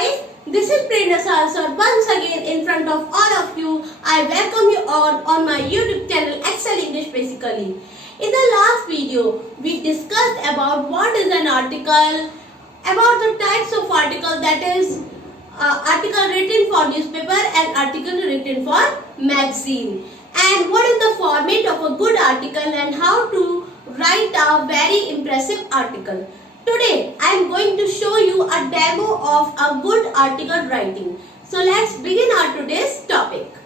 guys, this is Prerna Sir once again in front of all of you. I welcome you all on my YouTube channel Excel English Basically. In the last video, we discussed about what is an article, about the types of article, that is article written for newspaper and article written for magazine, and what is the format of a good article and how to write a very impressive article. Today I am going to show you a demo of a good article writing. So let's begin our today's topic.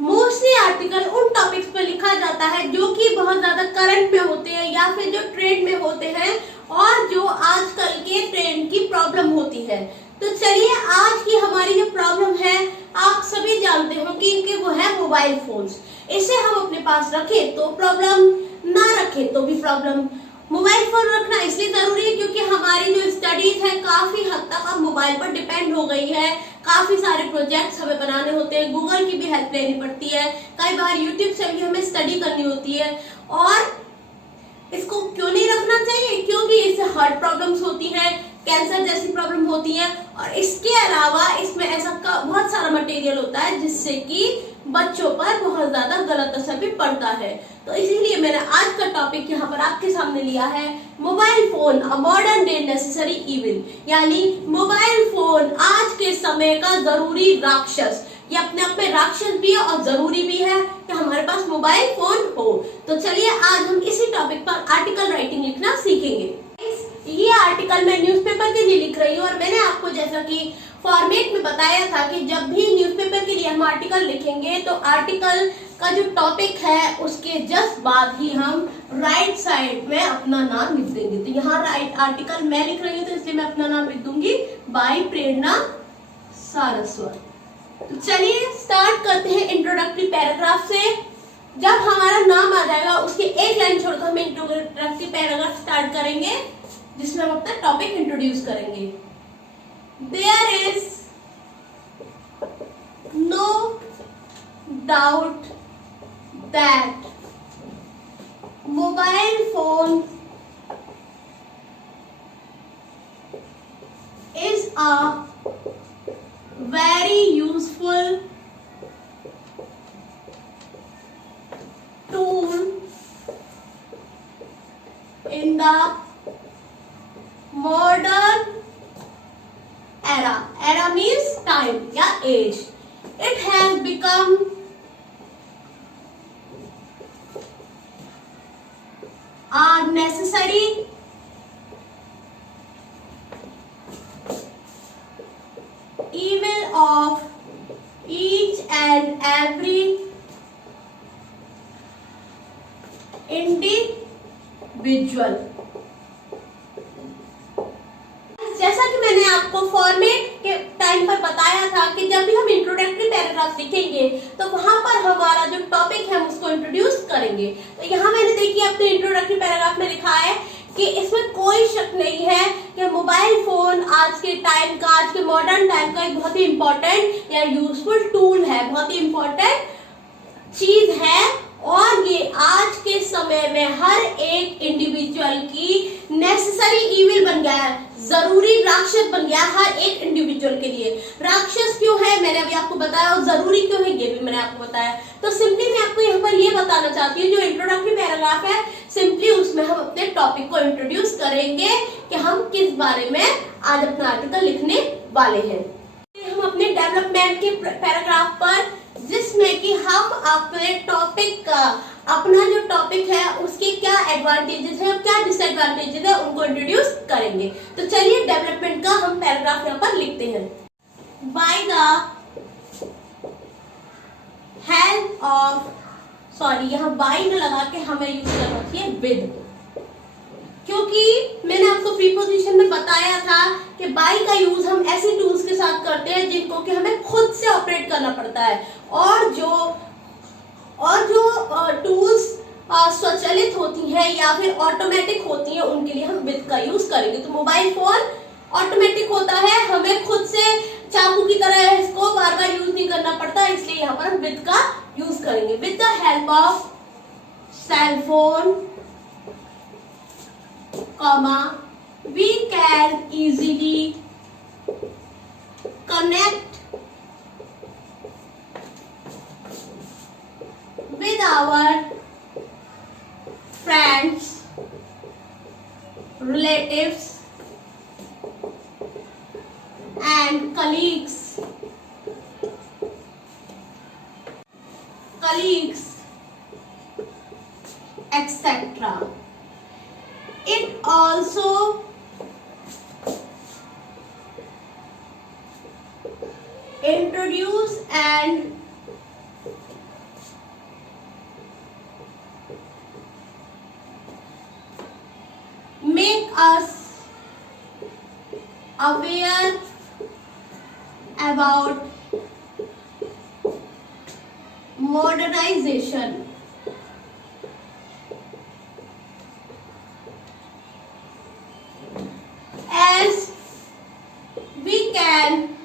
Mostly article उन टॉपिक्स पर लिखा जाता है जो कि बहुत ज्यादा करंट में होते हैं या फिर जो ट्रेंड में होते हैं और जो आजकल के ट्रेंड की प्रॉब्लम होती है। तो चलिए, आज की हमारी जो प्रॉब्लम है आप सभी जानते हो कि वो है मोबाइल फोन्स। इसे हम अपने पास रखें तो प्रॉब्लम, ना रखें तो भी प्रॉब्लम। मोबाइल फोन रखना इसलिए जरूरी है क्योंकि हमारी जो स्टडीज है काफी हद तक अब मोबाइल पर डिपेंड हो गई है। काफी सारे प्रोजेक्ट्स हमें बनाने होते हैं, गूगल की भी हेल्प लेनी पड़ती है, कई बार यूट्यूब से भी हमें स्टडी करनी होती है। और इसको क्यों नहीं रखना चाहिए? क्योंकि इससे हार्ट प्रॉब्लम्स होती हैं, कैंसर जैसी प्रॉब्लम होती है, और इसके अलावा इसमें ऐसा बहुत सारा मटेरियल होता है जिससे कि बच्चों पर बहुत ज्यादा गलत असर भी पड़ता है। तो इसीलिए मैंने आज का टॉपिक यहाँ पर आपके सामने लिया है, mobile phone a modern day necessary evil, यानी मोबाइल फोन आज के समय का जरूरी राक्षस। ये अपने आप में राक्षस भी है और जरूरी भी है कि हमारे पास मोबाइल फोन हो। तो चलिए, आज हम इसी टॉपिक पर आर्टिकल राइटिंग लिखना सीखेंगे। ये आर्टिकल मैं न्यूज़पेपर के लिए लिख रही हूँ और मैंने आपको जैसा कि फॉर्मेट में बताया था कि जब भी न्यूज़पेपर के लिए हम आर्टिकल लिखेंगे तो आर्टिकल का जो टॉपिक है उसके जस्ट बाद ही हम राइट साइड में अपना नाम लिख देंगे। तो यहाँ राइट आर्टिकल मैं लिख रही हूँ तो इसलिए मैं अपना नाम लिख दूंगी, बाय प्रेरणा सारस्वत। तो चलिए स्टार्ट करते हैं इंट्रोडक्टरी पैराग्राफ से। जब हमारा नाम आ जाएगा उसके एक लाइन छोड़कर हम इंट्रोडक्टरी पैराग्राफ स्टार्ट करेंगे जिसमें हम अपना टॉपिक इंट्रोड्यूस करेंगे। There is no doubt that mobile phone is a very useful tool in the modern era. Era means time या age. It has become a necessary evil of each and every individual. जैसा कि मैंने आपको फॉर्मेट के टाइम पर बताया था कि जब भी हम इंट्रोडक्टरी पैराग्राफ लिखेंगे तो वहां पर हमारा जो टॉपिक है हम उसको इंट्रोड्यूस करेंगे। तो यहाँ मैंने देखिए अपने इंट्रोडक्टरी पैराग्राफ में लिखा है कि इसमें कोई शक नहीं है कि मोबाइल फोन आज के टाइम का, आज के मॉडर्न टाइम का एक बहुत ही इंपॉर्टेंट या यूजफुल टूल है, बहुत ही इंपॉर्टेंट चीज है। और ये आज के समय में हर एक इंडिविजुअल की नेसेसरी इविल बन गया है, जरूरी राक्षस बन गया हर एक इंडिविजुअल के लिए। राक्षस क्यों है मैंने अभी आपको बताया, और जरूरी क्यों है ये भी मैंने आपको बताया। तो सिंपली मैं आपको यहाँ पर ये बताना चाहती हूँ, जो इंट्रोडक्टरी पैराग्राफ है सिंपली उसमें हम अपने टॉपिक को इंट्रोड्यूस करेंगे कि हम किस बारे में आज अपना आर्टिकल लिखने वाले हैं। हम अपने डेवलपमेंट के पैराग्राफ पर, जिसमें कि हम अपने टॉपिक का, अपना जो टॉपिक है उसके क्या एडवांटेजेस है और क्या डिसएडवांटेजेस है उनको इंट्रोड्यूस करेंगे। तो चलिए डेवलपमेंट का हम पैराग्राफ यहाँ पर लिखते हैं। By the help of, sorry यहाँ बाय न लगा के हमें यूज करना चाहिए विद, क्योंकि मैंने आपको प्रीपोजिशन में बताया था कि बाय का यूज हम ऐसे टूल्स के साथ करते हैं जिनको कि हमें खुद से ऑपरेट करना पड़ता है, और जो टूल्स स्वचालित होती हैं या फिर ऑटोमेटिक होती हैं उनके लिए हम विद का यूज करेंगे। तो मोबाइल फोन ऑटोमेटिक होता है, हमें खुद से चाकू की तरह इसको बार बार यूज नहीं करना पड़ता, इसलिए यहाँ पर हम विद का यूज करेंगे। With the help of cell phone, we can easily connect with our friends, relatives, and colleagues, etc. It also introduce and make us aware about modernization. As we can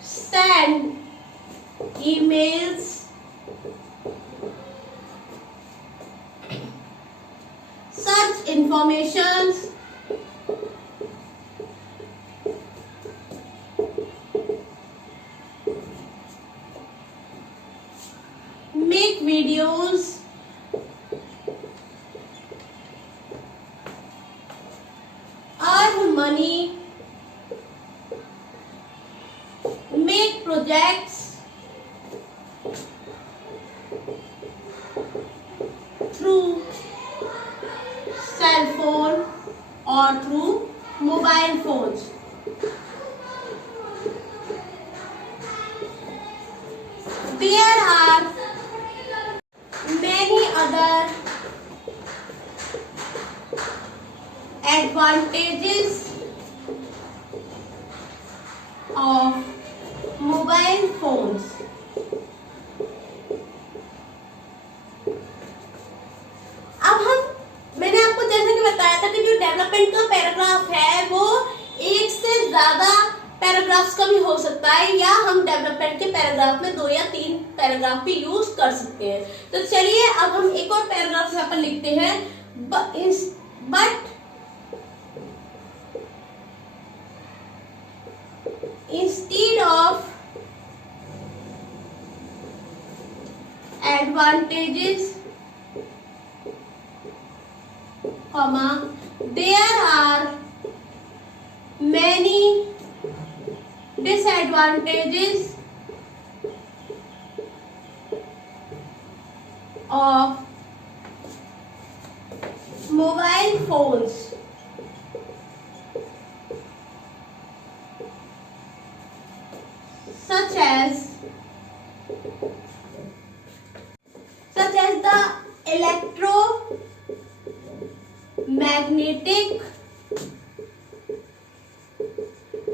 send emails, search informations, make videos, earn money, make projects through cell phone or through mobile phones. There are many other advantages of mobile phones. मैंने आपको जैसे कि बताया था कि जो डेवलपमेंट का पैराग्राफ है वो एक से ज्यादा पैराग्राफ्स का भी हो सकता है, या हम डेवलपमेंट के पैराग्राफ में 2 या 3 पैराग्राफ भी यूज कर सकते हैं। तो चलिए अब हम एक और पैराग्राफ यहाँ पर लिखते हैं, but instead of advantages, there are many disadvantages of mobile phones. Such as the electromagnetic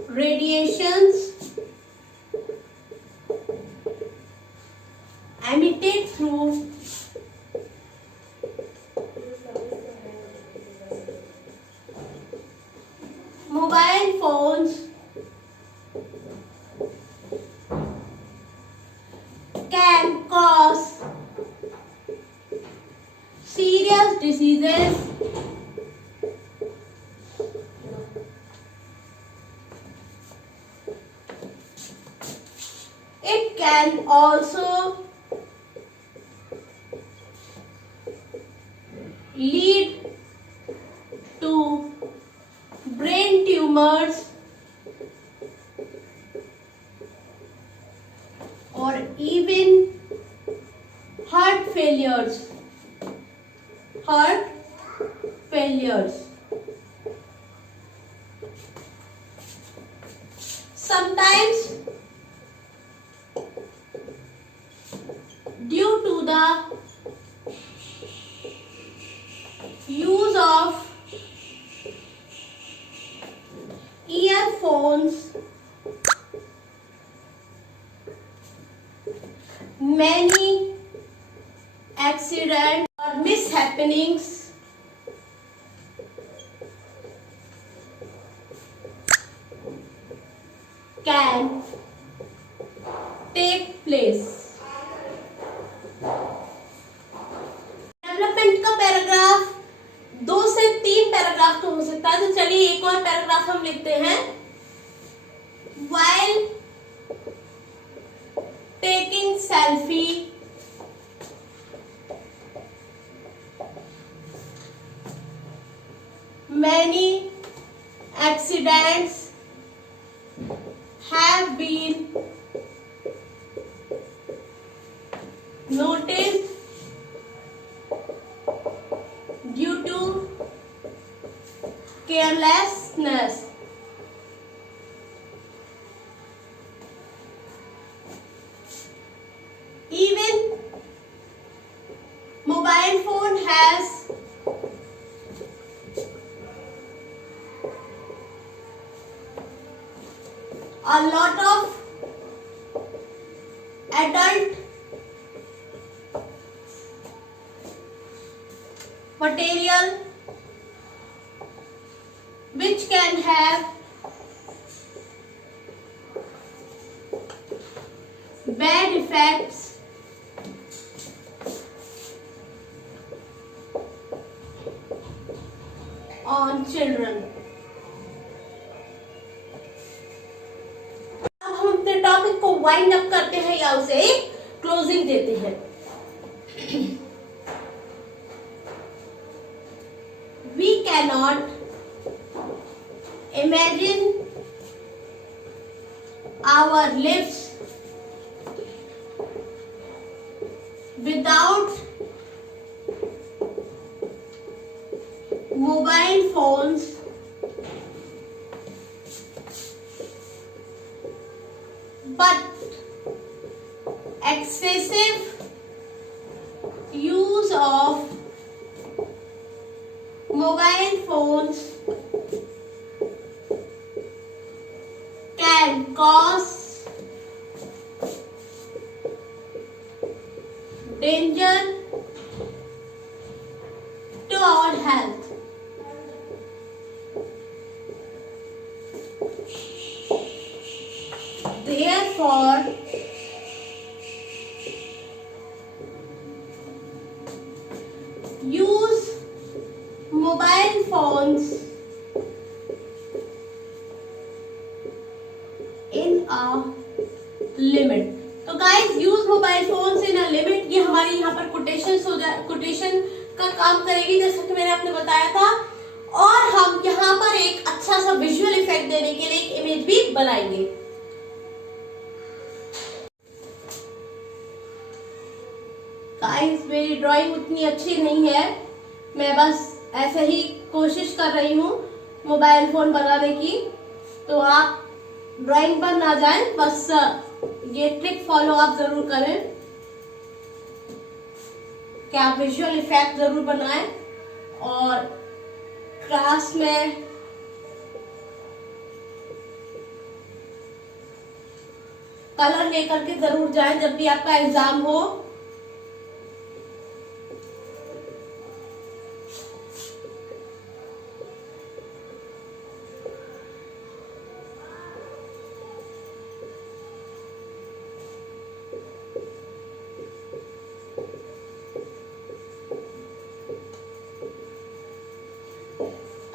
radiations emitted through mobile phones can cause serious diseases It can also lead to brain tumors or even heart failures. Sometimes due to the use of earphones, many accidents or mishappenings can take place. Development का पैराग्राफ 2 से 3 पैराग्राफ तो हो सकता है, तो चलिए एक और पैराग्राफ हम लिखते हैं। While a lot of adult material which can have bad effects on children. अब हम अपने टॉपिक को वाइंड अप करते हैं या उसे क्लोजिंग देते हैं. We cannot imagine our lives without mobile phones, but excessive use of mobile phones can cause danger to our health. Therefore, use mobile phones in a limit. तो guys, use mobile phones in a limit, ये हमारी यहाँ पर कोटेशन का काम करेगी, जैसा कि मैंने आपने बताया था. और हम यहाँ पर एक अच्छा सा विजुअल इफेक्ट देने के लिए एक इमेज भी बनाएंगे. गाइस, मेरी ड्राइंग उतनी अच्छी नहीं है, मैं बस ऐसे ही कोशिश कर रही हूँ मोबाइल फोन बनाने की, तो आप ड्राइंग पर ना जाएं, बस ये ट्रिक फॉलो आप जरूर करें कि आप विजुअल इफेक्ट जरूर बनाएं और क्लास में कलर लेकर के जरूर जाएं जब भी आपका एग्जाम हो.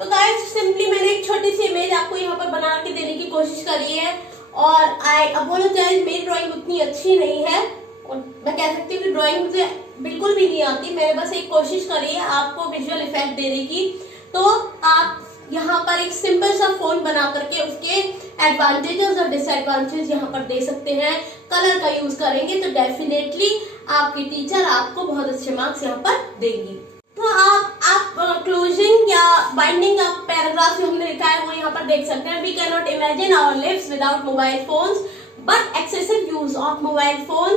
तो गाइस, सिंपली मैंने एक छोटी सी इमेज आपको यहाँ पर बना के देने की कोशिश करी है, और आई अपोलोजाइज, मेरी ड्राइंग उतनी अच्छी नहीं है और मैं कह सकती हूँ कि ड्राइंग मुझे बिल्कुल भी नहीं आती. मैंने बस एक कोशिश करी है आपको विजुअल इफेक्ट देने की. तो आप यहाँ पर एक सिंपल सा फोन बना करके उसके एडवांटेजेस और डिसएडवांटेजेस यहाँ पर दे सकते हैं. कलर का यूज करेंगे तो डेफिनेटली आपकी टीचर आपको बहुत अच्छे मार्क्स यहाँ पर देगी. तो आप क्लोजिंग या बाइंडिंग का पैराग्राफ जो हमने लिखा है वो यहाँ पर देख सकते हैं. We can not imagine our lives without mobile phones, but excessive use of mobile phone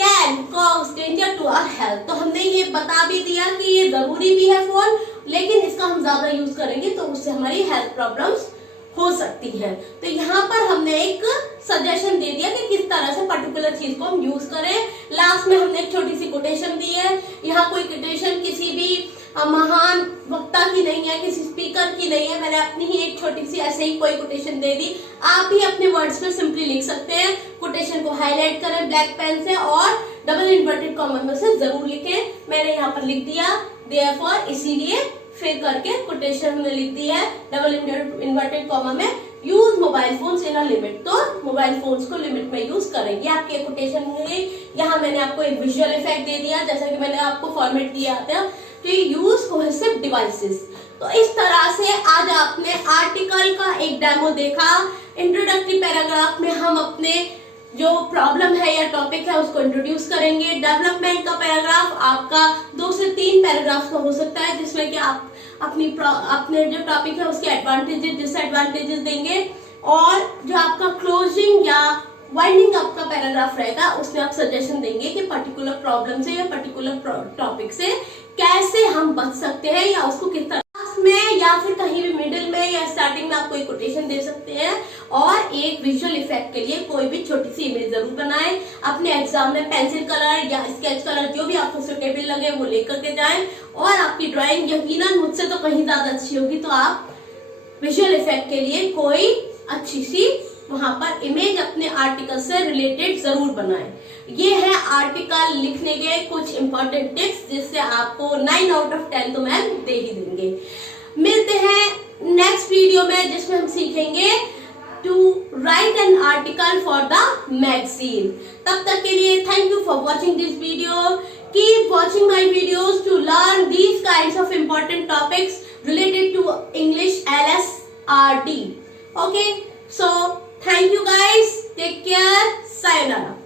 can cause danger to our health. तो हमने ये बता भी दिया कि ये जरूरी भी है फोन, लेकिन इसका हम ज्यादा यूज करेंगे तो उससे हमारी हेल्थ प्रॉब्लम्स हो सकती है. तो यहाँ पर हमने एक सजेशन दे दिया कि किस तरह से पर्टिकुलर चीज को हम यूज करें. लास्ट में हमने एक छोटी सी कोटेशन दी है. यहाँ कोई कोटेशन किसी भी महान वक्ता की नहीं है, किसी स्पीकर की नहीं है, मैंने अपनी ही एक छोटी सी ऐसे ही कोई कोटेशन दे दी. आप भी अपने वर्ड्स में सिंपली लिख सकते हैं. कोटेशन को हाईलाइट करें ब्लैक पेन से और डबल इन्वर्टेड कॉमा में से जरूर लिखें. मैंने यहाँ पर लिख दिया देयरफॉर, इसीलिए फिर करके कोटेशन हमने लिख दी है डबल इन्वर्टेड कॉमा में, use mobile phones in a limit. तो मोबाइल फोन्स को लिमिट में यूज करेंगे. आपके कोटेशन में यहाँ मैंने आपको एक विजुअल इफेक्ट दे दिया, जैसा कि मैंने आपको फॉर्मेट दिया था कि यूज कोहेसिव डिवाइसेस. तो इस तरह से आज आपने आर्टिकल का एक डेमो देखा. इंट्रोडक्टरी पैराग्राफ में हम अपने जो प्रॉब्लम है या टॉपिक है उसको इंट्रोड्यूस करेंगे. डेवलपमेंट का पैराग्राफ आपका 2 से 3 पैराग्राफ का हो सकता है, जिसमें कि आप अपने जो टॉपिक है उसके एडवांटेजेस डिसएडवांटेजेस देंगे. और जो आपका क्लोजिंग या वाइंडिंग अप का पैराग्राफ रहेगा उसमें आप सजेशन देंगे कि पर्टिकुलर प्रॉब्लम से या पर्टिकुलर टॉपिक से कैसे हम बच सकते हैं या उसको किस तरह में या फिर कहीं भी मिडिल में या स्टार्टिंग में आप कोई कोटेशन दे सकते हैं। और एक विजुअल इफेक्ट के लिए कोई भी छोटी सी इमेज जरूर बनाएं। अपने एग्जाम में पेंसिल कलर या स्केच कलर जो भी आपको सुटेबल लगे वो लेकर के जाएं। और आपकी ड्राइंग यकीनन मुझसे तो कहीं ज्यादा अच्छी होगी, तो आप विजुअल इफेक्ट के लिए कोई अच्छी सी वहां पर इमेज अपने आर्टिकल से रिलेटेड जरूर बनाएं। ये है आर्टिकल लिखने के कुछ इंपॉर्टेंट टिप्स, जिससे आपको 9 आउट ऑफ 10 तो मैम दे ही देंगे। मिलते हैं नेक्स्ट वीडियो में, जिसमें हम सीखेंगे to write an article for the magazine. तब तक के लिए thank you for watching this video. Keep watching my videos to learn these kinds of important topics related to English LSRD. Okay, so thank you guys. Take care. Sayonara.